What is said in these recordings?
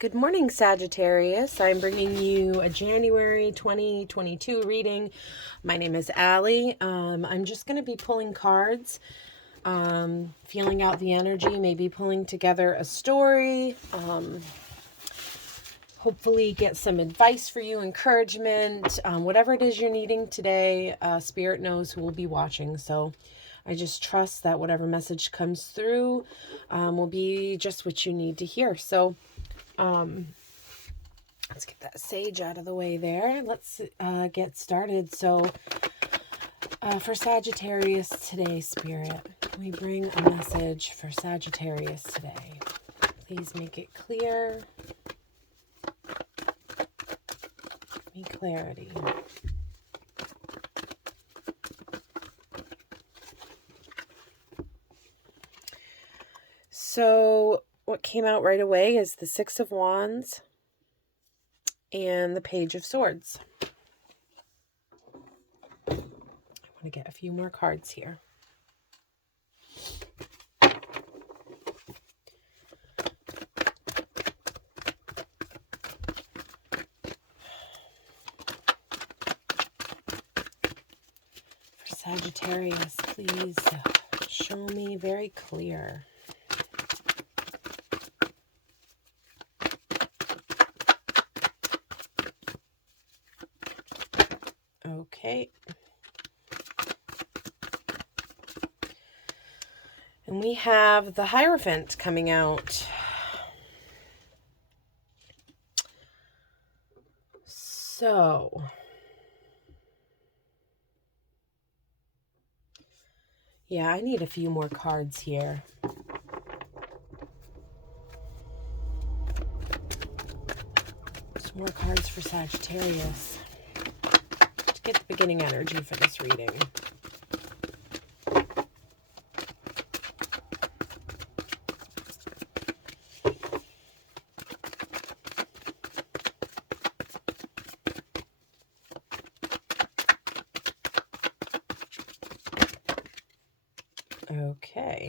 Good morning, Sagittarius. I'm bringing you a January 2022 reading. My name is Allie. I'm just going to be pulling cards, feeling out the energy, maybe pulling together a story, hopefully get some advice for you, encouragement, whatever it is you're needing today. Spirit knows who will be watching, so I just trust that whatever message comes through will be just what you need to hear. So let's get that sage out of the way there. Let's get started. So for Sagittarius today, Spirit, can we bring a message for Sagittarius today? Please make it clear. Give me clarity. So what came out right away is the Six of Wands and the Page of Swords. I want to get a few more cards here. For Sagittarius, please show me very clear. Okay. And we have the Hierophant coming out. So, yeah, I need a few more cards here. Some more cards for Sagittarius to get the beginning energy for this reading. Okay.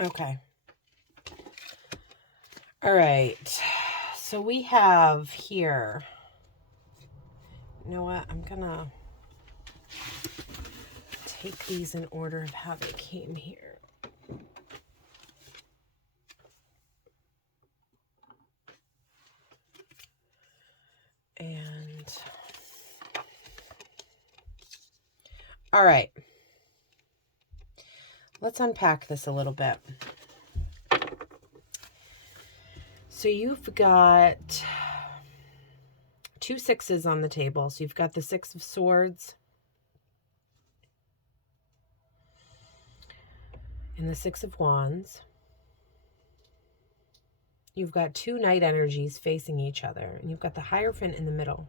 Okay. All right. So we have here, you know what? I'm gonna take these in order of how they came here. And all right. Let's unpack this a little bit. So you've got two sixes on the table. So you've got the Six of Swords and the Six of Wands. You've got two night energies facing each other, and you've got the Hierophant in the middle.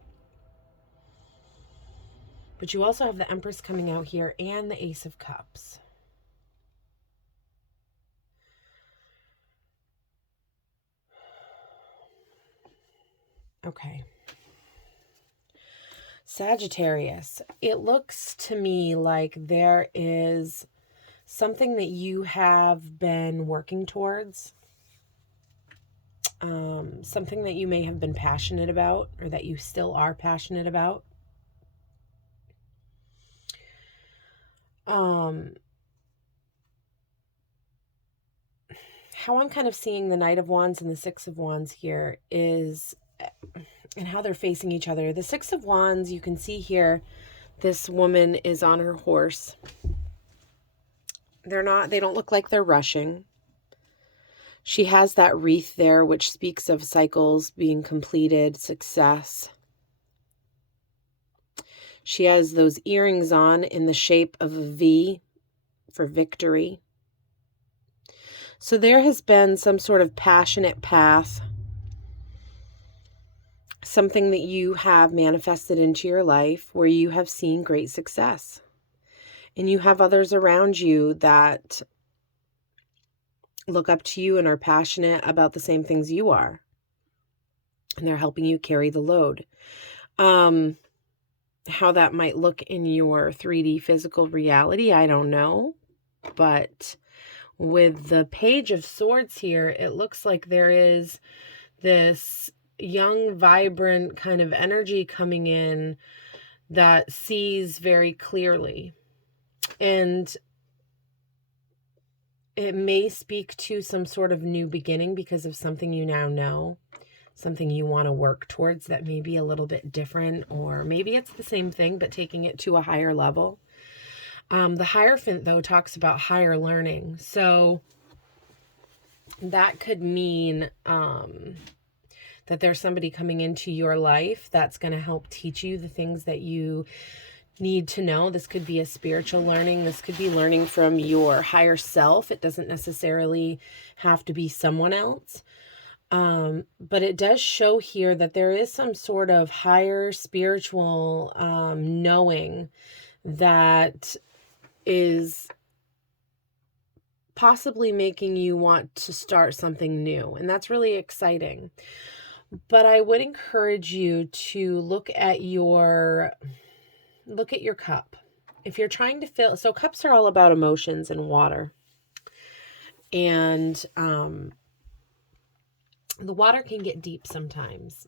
But you also have the Empress coming out here and the Ace of Cups. Okay. Sagittarius, it looks to me like there is something that you have been working towards, something that you may have been passionate about or that you still are passionate about. How I'm kind of seeing the Knight of Wands and the Six of Wands here is, and how they're facing each other. The Six of Wands, you can see here, this woman is on her horse. They don't look like they're rushing. She has that wreath there, which speaks of cycles being completed, success. She has those earrings on in the shape of a V for victory. So there has been some sort of passionate path, something that you have manifested into your life where you have seen great success. And you have others around you that look up to you and are passionate about the same things you are. And they're helping you carry the load. How that might look in your 3D physical reality, I don't know. But with the Page of Swords here, it looks like there is this young, vibrant kind of energy coming in that sees very clearly. And it may speak to some sort of new beginning because of something you now know, something you want to work towards that may be a little bit different, or maybe it's the same thing, but taking it to a higher level. The Hierophant, though, talks about higher learning. So that could mean that there's somebody coming into your life that's going to help teach you the things that you need to know. This could be a spiritual learning. This could be learning from your higher self. It doesn't necessarily have to be someone else. But it does show here that there is some sort of higher spiritual knowing that is possibly making you want to start something new. And that's really exciting. But I would encourage you to look at your cup. If you're trying to fill, so cups are all about emotions and water. And the water can get deep sometimes.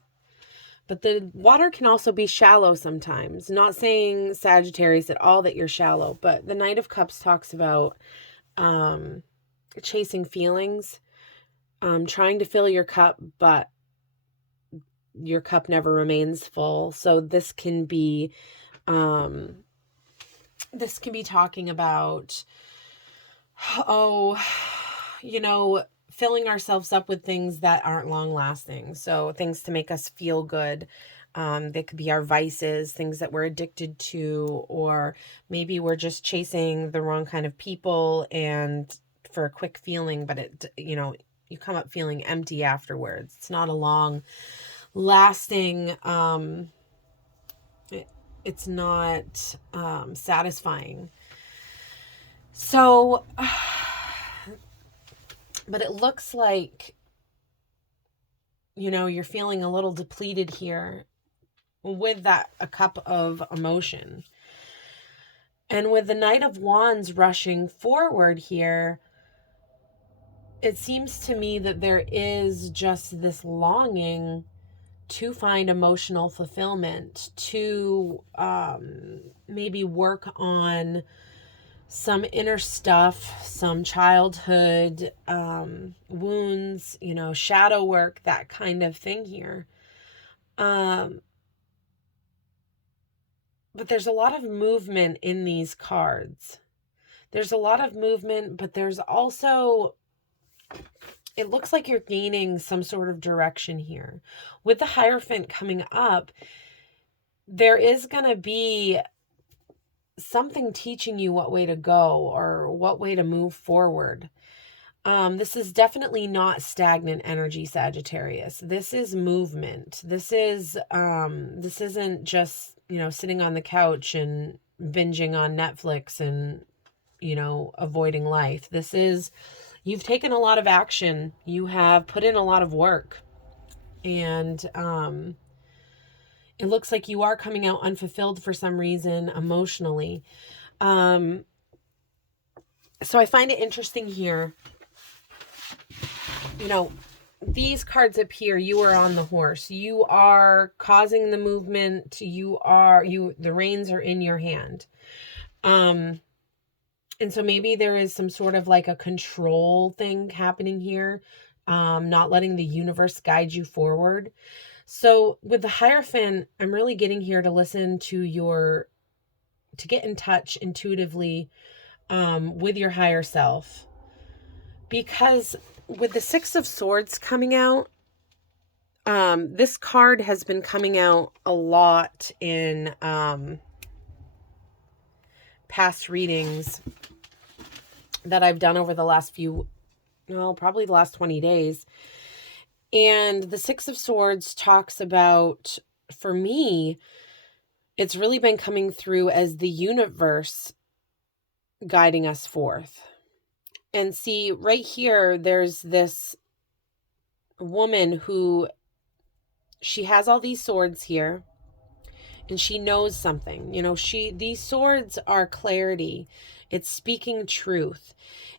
But the water can also be shallow sometimes. Not saying, Sagittarius, at all that you're shallow, but the Knight of Cups talks about chasing feelings, trying to fill your cup, but your cup never remains full. So this can be talking about, filling ourselves up with things that aren't long lasting. So things to make us feel good. They could be our vices, things that we're addicted to, or maybe we're just chasing the wrong kind of people and for a quick feeling, but you come up feeling empty afterwards. It's not a long lasting, it's not satisfying. So, but it looks like, you're feeling a little depleted here with that, a cup of emotion. And with the Knight of Wands rushing forward here, it seems to me that there is just this longing to find emotional fulfillment, to maybe work on some inner stuff, some childhood wounds, shadow work, that kind of thing here. But there's a lot of movement in these cards. There's a lot of movement, but there's also, it looks like you're gaining some sort of direction here. With the Hierophant coming up, there is going to be something teaching you what way to go or what way to move forward. This is definitely not stagnant energy, Sagittarius. This is movement. This isn't just, sitting on the couch and binging on Netflix and, avoiding life. This is, you've taken a lot of action. You have put in a lot of work. And it looks like you are coming out unfulfilled for some reason emotionally. So I find it interesting here. These cards up here, you are on the horse. You are causing the movement. The reins are in your hand. And so maybe there is some sort of like a control thing happening here. Not letting the universe guide you forward. So with the Hierophant, I'm really getting here to listen to get in touch intuitively with your higher self. Because with the Six of Swords coming out, this card has been coming out a lot in past readings that I've done over the last probably the last 20 days. And the Six of Swords talks about, for me, it's really been coming through as the universe guiding us forth. And see, right here, there's this woman who, she has all these swords here. and she knows something. You know, these swords are clarity. It's speaking truth.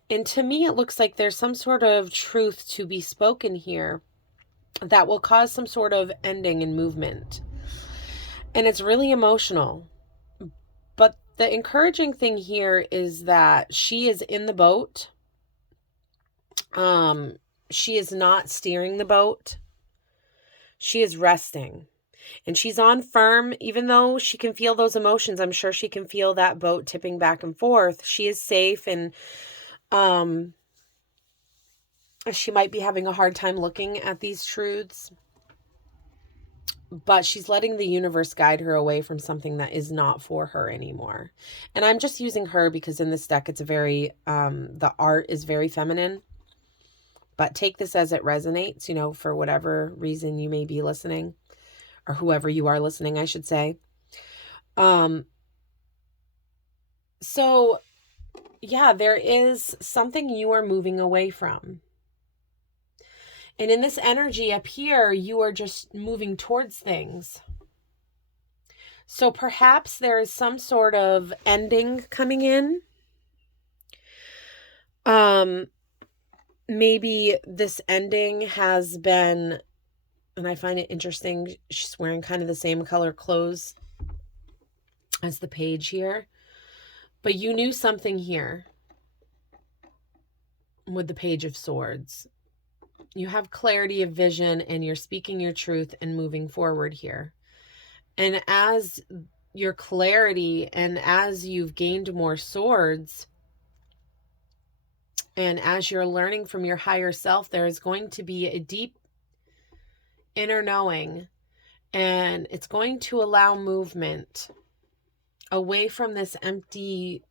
And to me, it looks like there's some sort of truth to be spoken here that will cause some sort of ending and movement. And it's really emotional. But the encouraging thing here is that she is in the boat. She is not steering the boat. She is resting. And she's on firm, even though she can feel those emotions. I'm sure she can feel that boat tipping back and forth. She is safe, and she might be having a hard time looking at these truths. But she's letting the universe guide her away from something that is not for her anymore. And I'm just using her because in this deck, it's a very, the art is very feminine. But take this as it resonates, you know, for whatever reason you may be listening. Or whoever you are listening, I should say. So, yeah, there is something you are moving away from. And in this energy up here, you are just moving towards things. So perhaps there is some sort of ending coming in. Maybe this ending has been... And I find it interesting, she's wearing kind of the same color clothes as the page here. But you knew something here with the Page of Swords. You have clarity of vision, and you're speaking your truth and moving forward here. And as your clarity, and as you've gained more swords, and as you're learning from your higher self, there is going to be a deep inner knowing, and it's going to allow movement away from these empty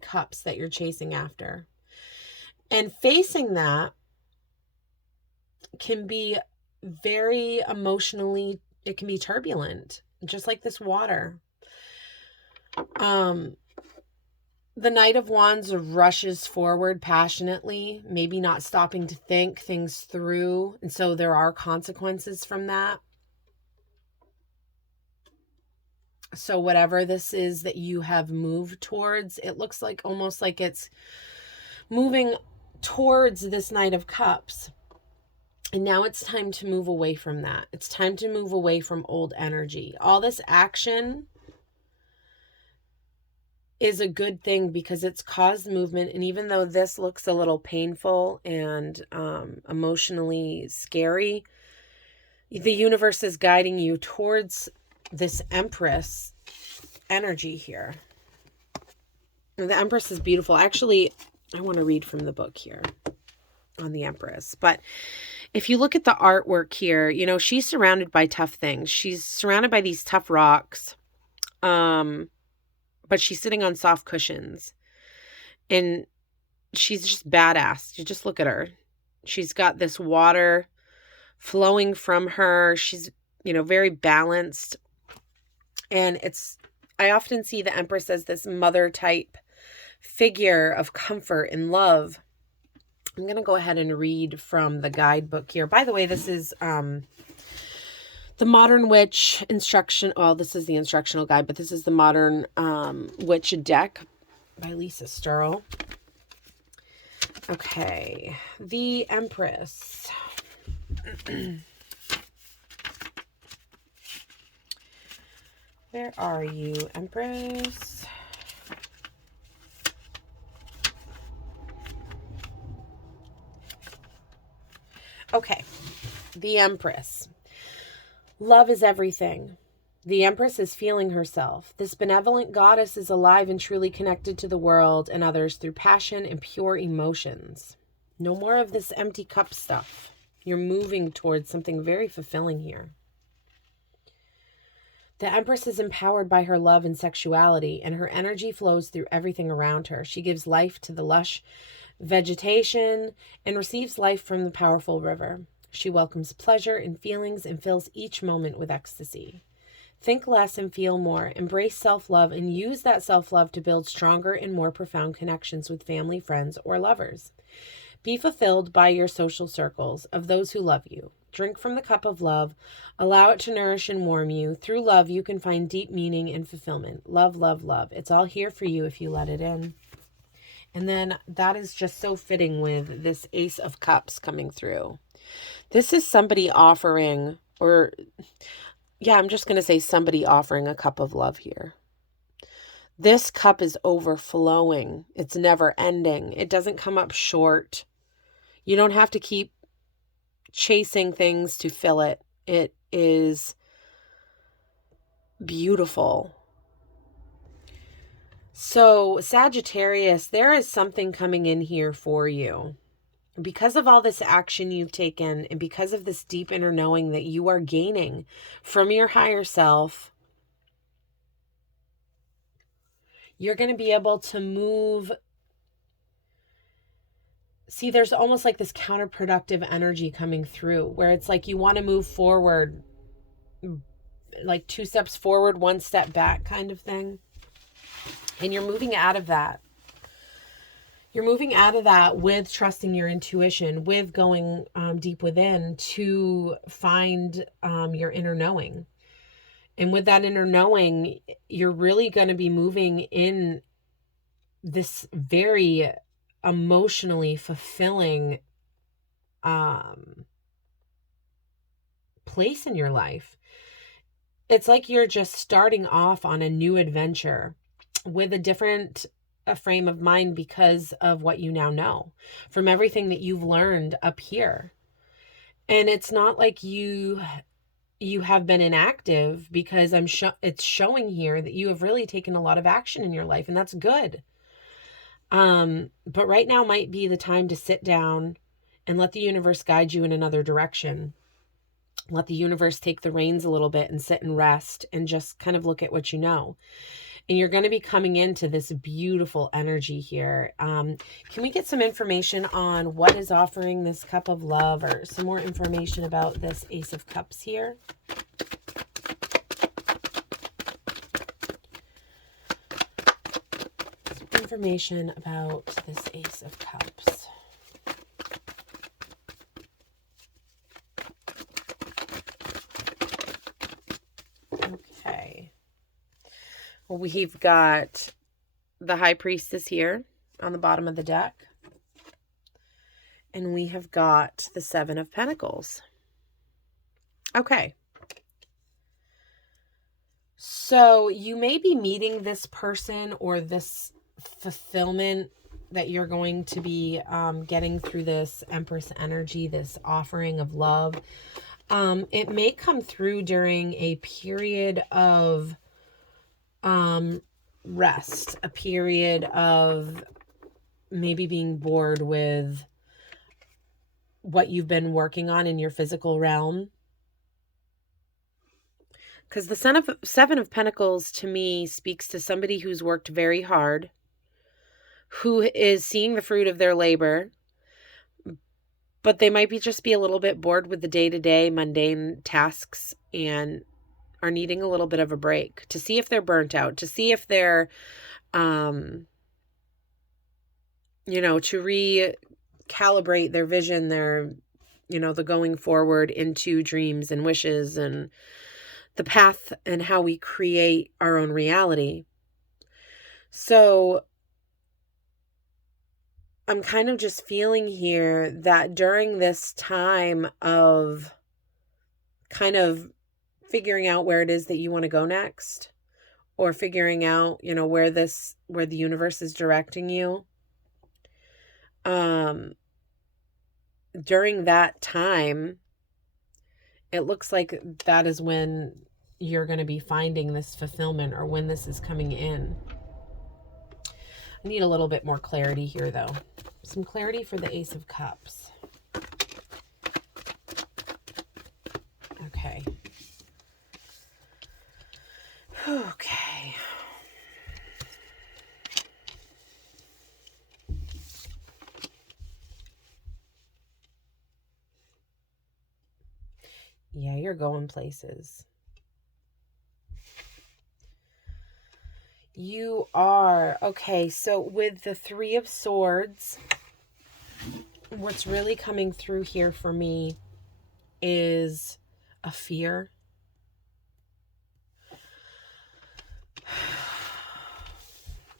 cups that you're chasing after. And facing that can be very emotionally, it can be turbulent, just like this water. The Knight of Wands rushes forward passionately, maybe not stopping to think things through. And so there are consequences from that. So whatever this is that you have moved towards, it looks like almost like it's moving towards this Knight of Cups. And now it's time to move away from that. It's time to move away from old energy. All this action is a good thing because it's caused movement. And even though this looks a little painful and emotionally scary, the universe is guiding you towards this Empress energy here. The Empress is beautiful. Actually, I want to read from the book here on the Empress. But if you look at the artwork here, you know, she's surrounded by tough things. She's surrounded by these tough rocks. But she's sitting on soft cushions, and she's just badass. You just look at her. She's got this water flowing from her. She's, you know, very balanced. And I often see the Empress as this mother type figure of comfort and love. I'm going to go ahead and read from the guidebook here. By the way, this is, the Modern Witch instruction. Well, this is the instructional guide, but this is the Modern Witch deck by Lisa Sturl. Okay. The Empress. Where are you, Empress? Okay. The Empress. Love is everything. The Empress is feeling herself. This benevolent goddess is alive and truly connected to the world and others through passion and pure emotions. No more of this empty cup stuff. You're moving towards something very fulfilling here. The Empress is empowered by her love and sexuality, and her energy flows through everything around her. She gives life to the lush vegetation and receives life from the powerful river. She welcomes pleasure and feelings and fills each moment with ecstasy. Think less and feel more. Embrace self-love and use that self-love to build stronger and more profound connections with family, friends, or lovers. Be fulfilled by your social circles of those who love you. Drink from the cup of love. Allow it to nourish and warm you. Through love, you can find deep meaning and fulfillment. Love, love, love. It's all here for you if you let it in. And then that is just so fitting with this Ace of Cups coming through. This is somebody offering, or yeah, I'm just going to say somebody offering a cup of love here. This cup is overflowing. It's never ending. It doesn't come up short. You don't have to keep chasing things to fill it. It is beautiful. So, Sagittarius, there is something coming in here for you. Because of all this action you've taken and because of this deep inner knowing that you are gaining from your higher self, you're going to be able to move. See, there's almost like this counterproductive energy coming through where it's like you want to move forward, like 2 steps forward, 1 step back kind of thing. And you're moving out of that. You're moving out of that with trusting your intuition, with going deep within to find your inner knowing. And with that inner knowing, you're really going to be moving in this very emotionally fulfilling place in your life. It's like you're just starting off on a new adventure with a different frame of mind because of what you now know from everything that you've learned up here. And it's not like you have been inactive, because it's showing here that you have really taken a lot of action in your life, and that's good. But right now might be the time to sit down and let the universe guide you in another direction. Let the universe take the reins a little bit and sit and rest and just kind of look at what you know. And you're going to be coming into this beautiful energy here. Can we get some information on what is offering this cup of love, or some more information about this Ace of Cups here? Some information about this Ace of Cups. Okay. Well, we've got the High Priestess here on the bottom of the deck. And we have got the Seven of Pentacles. Okay. So you may be meeting this person, or this fulfillment that you're going to be getting through this Empress energy, this offering of love. It may come through during a period of rest, a period of maybe being bored with what you've been working on in your physical realm. Because the Seven of Pentacles to me speaks to somebody who's worked very hard, who is seeing the fruit of their labor, but they might just be a little bit bored with the day-to-day mundane tasks and are needing a little bit of a break to see if they're burnt out, to see if they're, to recalibrate their vision, their, the going forward into dreams and wishes and the path and how we create our own reality. So I'm kind of just feeling here that during this time of kind of figuring out where it is that you want to go next, or figuring out, where the universe is directing you. During that time, it looks like that is when you're going to be finding this fulfillment, or when this is coming in. I need a little bit more clarity here, though. Some clarity for the Ace of Cups. Okay. Okay. Yeah, you're going places. You are. Okay, so with the Three of Swords, what's really coming through here for me is a fear.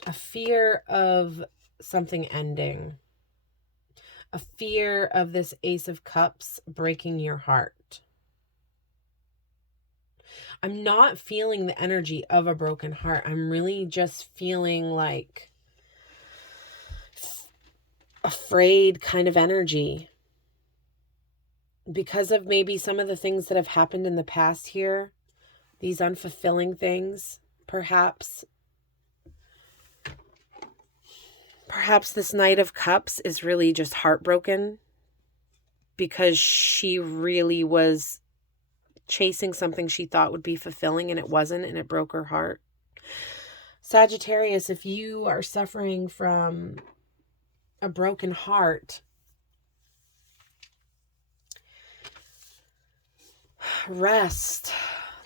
A fear of something ending. A fear of this Ace of Cups breaking your heart. I'm not feeling the energy of a broken heart. I'm really just feeling like afraid kind of energy. Because of maybe some of the things that have happened in the past here. These unfulfilling things, perhaps. Perhaps this Knight of Cups is really just heartbroken because she really was chasing something she thought would be fulfilling and it wasn't, and it broke her heart. Sagittarius, if you are suffering from a broken heart, rest.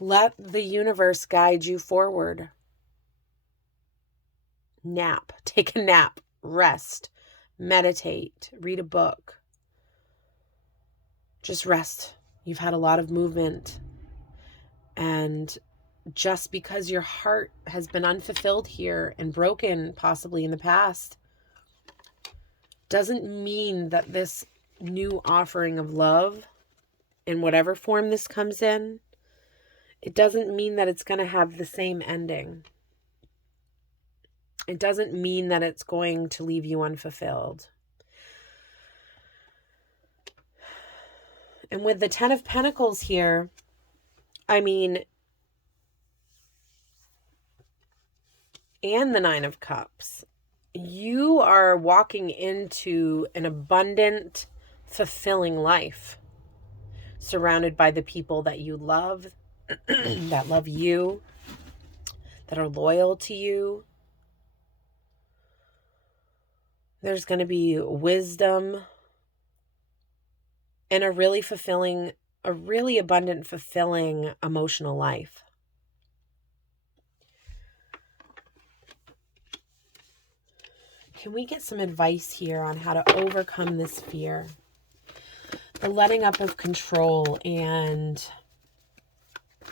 Let the universe guide you forward. Nap. Take a nap. Rest. Meditate. Read a book. Just rest. You've had a lot of movement. And just because your heart has been unfulfilled here and broken possibly in the past doesn't mean that this new offering of love, in whatever form this comes in, it doesn't mean that it's going to have the same ending. It doesn't mean that it's going to leave you unfulfilled. And with the Ten of Pentacles here, I mean, and the Nine of Cups, you are walking into an abundant, fulfilling life, surrounded by the people that you love, that love you, that are loyal to you. There's going to be wisdom and a really abundant, fulfilling emotional life. Can we get some advice here on how to overcome this fear? The letting up of control and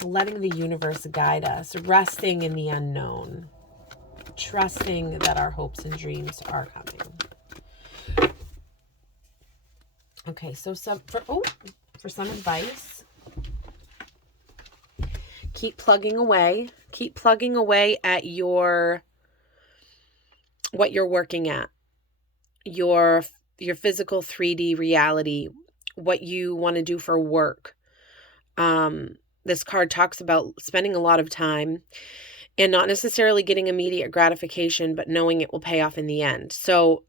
letting the universe guide us, resting in the unknown, trusting that our hopes and dreams are coming. Okay, so for some advice, keep plugging away. Keep plugging away at what you're working at, your physical 3D reality, what you want to do for work. This card talks about spending a lot of time and not necessarily getting immediate gratification, but knowing it will pay off in the end. So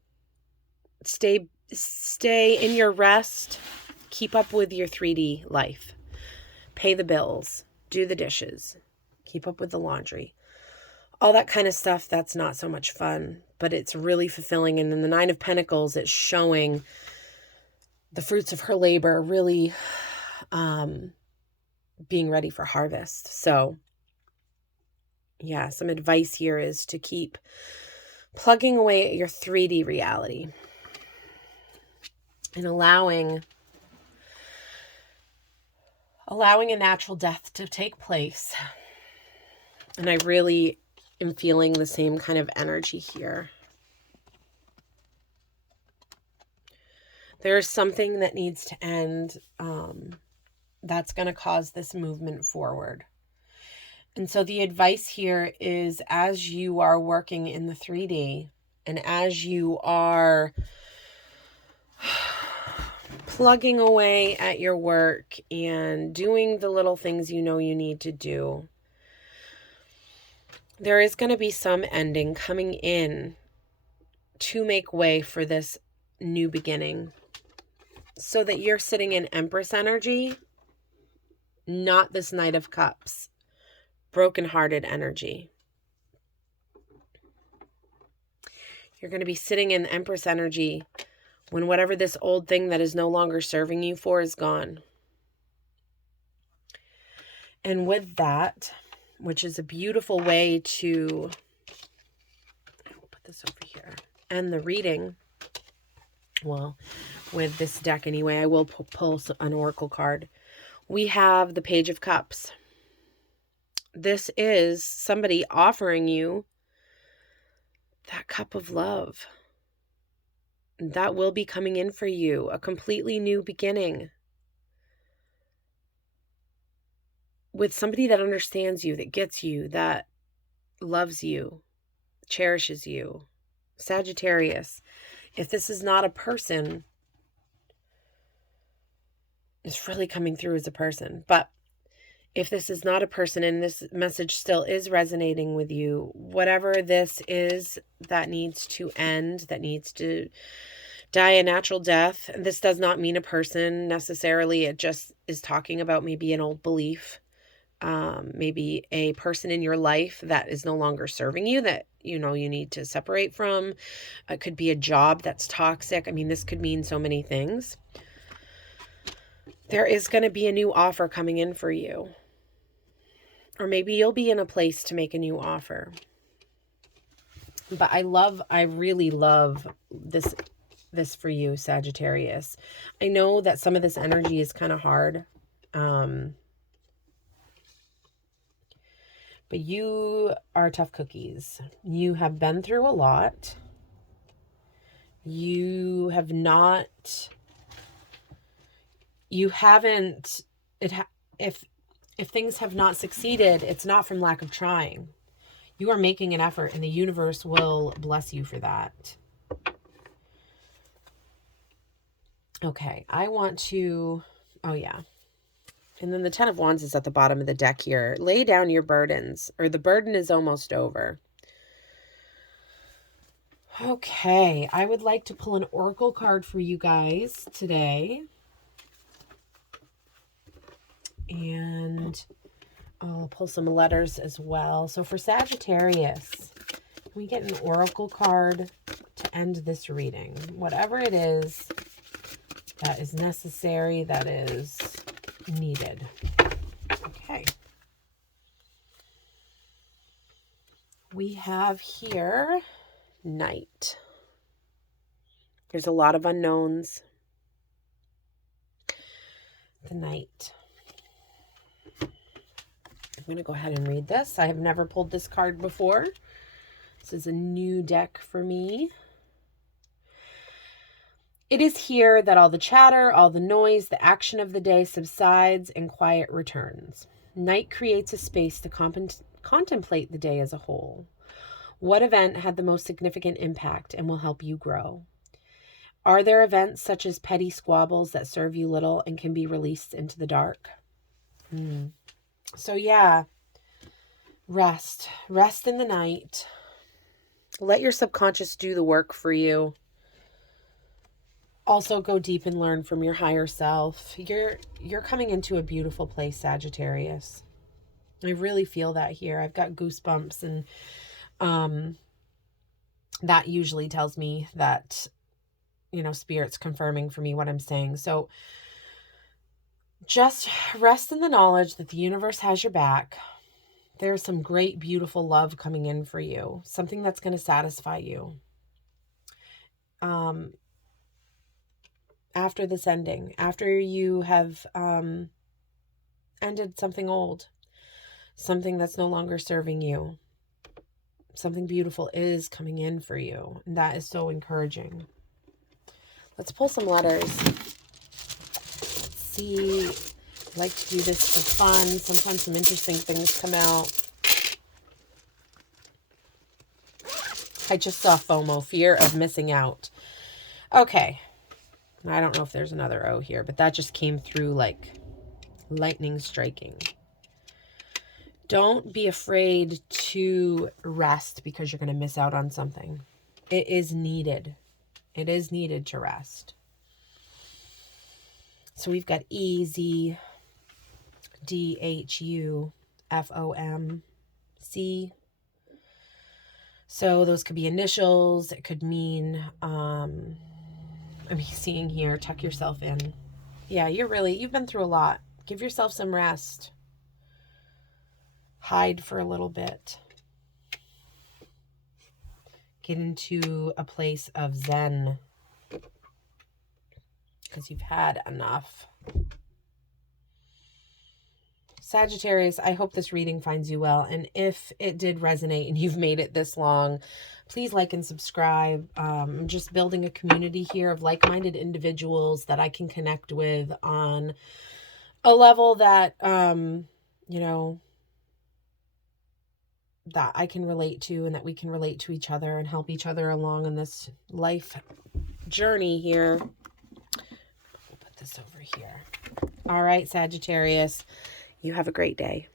stay in your rest. Keep up with your 3D life. Pay the bills. Do the dishes. Keep up with the laundry. All that kind of stuff, that's not so much fun, but it's really fulfilling. And in the Nine of Pentacles, it's showing the fruits of her labor really being ready for harvest. So yeah, some advice here is to keep plugging away at your 3D reality and allowing a natural death to take place. And I really am feeling the same kind of energy here. There's something that needs to end that's going to cause this movement forward. And so the advice here is, as you are working in the 3D and as you are plugging away at your work and doing the little things you know you need to do, there is going to be some ending coming in to make way for this new beginning, so that you're sitting in Empress energy, not this Knight of Cups, brokenhearted energy. You're going to be sitting in Empress energy when whatever this old thing that is no longer serving you for is gone. And with that, which is a beautiful way to, I'll put this over here, end the reading. Well, with this deck anyway, I will pull an oracle card. we have the Page of Cups. This is somebody offering you that cup of love. That will be coming in for you, a completely new beginning. With somebody that understands you, that gets you, that loves you, cherishes you. Sagittarius, if this is not a person, it's really coming through as a person. But if this is not a person and this message still is resonating with you, whatever this is that needs to end, that needs to die a natural death, this does not mean a person necessarily. It just is talking about maybe an old belief, maybe a person in your life that is no longer serving you, that you need to separate from. It could be a job that's toxic. I mean, this could mean so many things. There is going to be a new offer coming in for you. Or maybe you'll be in a place to make a new offer. But I really love this for you, Sagittarius. I know that some of this energy is kind of hard. But you are tough cookies. You have been through a lot. You have not, you haven't, if things have not succeeded, it's not from lack of trying. You are making an effort and the universe will bless you for that. Okay, I want to, oh yeah. And then the 10 of Wands is at the bottom of the deck here. Lay down your burdens, or the burden is almost over. Okay, I would like to pull an oracle card for you guys today. And I'll pull some letters as well. So for Sagittarius, can we get an oracle card to end this reading? Whatever it is that is necessary, that is needed. Okay. We have here Knight. There's a lot of unknowns. The Knight. I'm going to go ahead and read this. I have never pulled this card before. This is a new deck for me. It is here that all the chatter, all the noise, the action of the day subsides and quiet returns. Night creates a space to contemplate the day as a whole. What event had the most significant impact and will help you grow? Are there events such as petty squabbles that serve you little and can be released into the dark? So yeah, rest in the night. Let your subconscious do the work for you. Also go deep and learn from your higher self. You're coming into a beautiful place, Sagittarius. I really feel that here. I've got goosebumps, and that usually tells me that, Spirit's confirming for me what I'm saying. So just rest in the knowledge that the universe has your back. There's some great, beautiful love coming in for you. Something that's going to satisfy you. After this ending, after you have ended something old, something that's no longer serving you, something beautiful is coming in for you. And that is so encouraging. Let's pull some letters. Let's see. I like to do this for fun. Sometimes some interesting things come out. I just saw FOMO, fear of missing out. Okay. I don't know if there's another O here, but that just came through like lightning striking. Don't be afraid to rest because you're going to miss out on something. It is needed. It is needed to rest. So we've got EZDHUFOMC. So those could be initials. It could mean, I'm seeing here, tuck yourself in. Yeah, you've been through a lot. Give yourself some rest. Hide for a little bit. Get into a place of zen. Because you've had enough. Sagittarius, I hope this reading finds you well. And if it did resonate and you've made it this long, please like and subscribe. I'm just building a community here of like-minded individuals that I can connect with on a level that, you know, that I can relate to and that we can relate to each other and help each other along in this life journey here. We'll put this over here. All right, Sagittarius, you have a great day.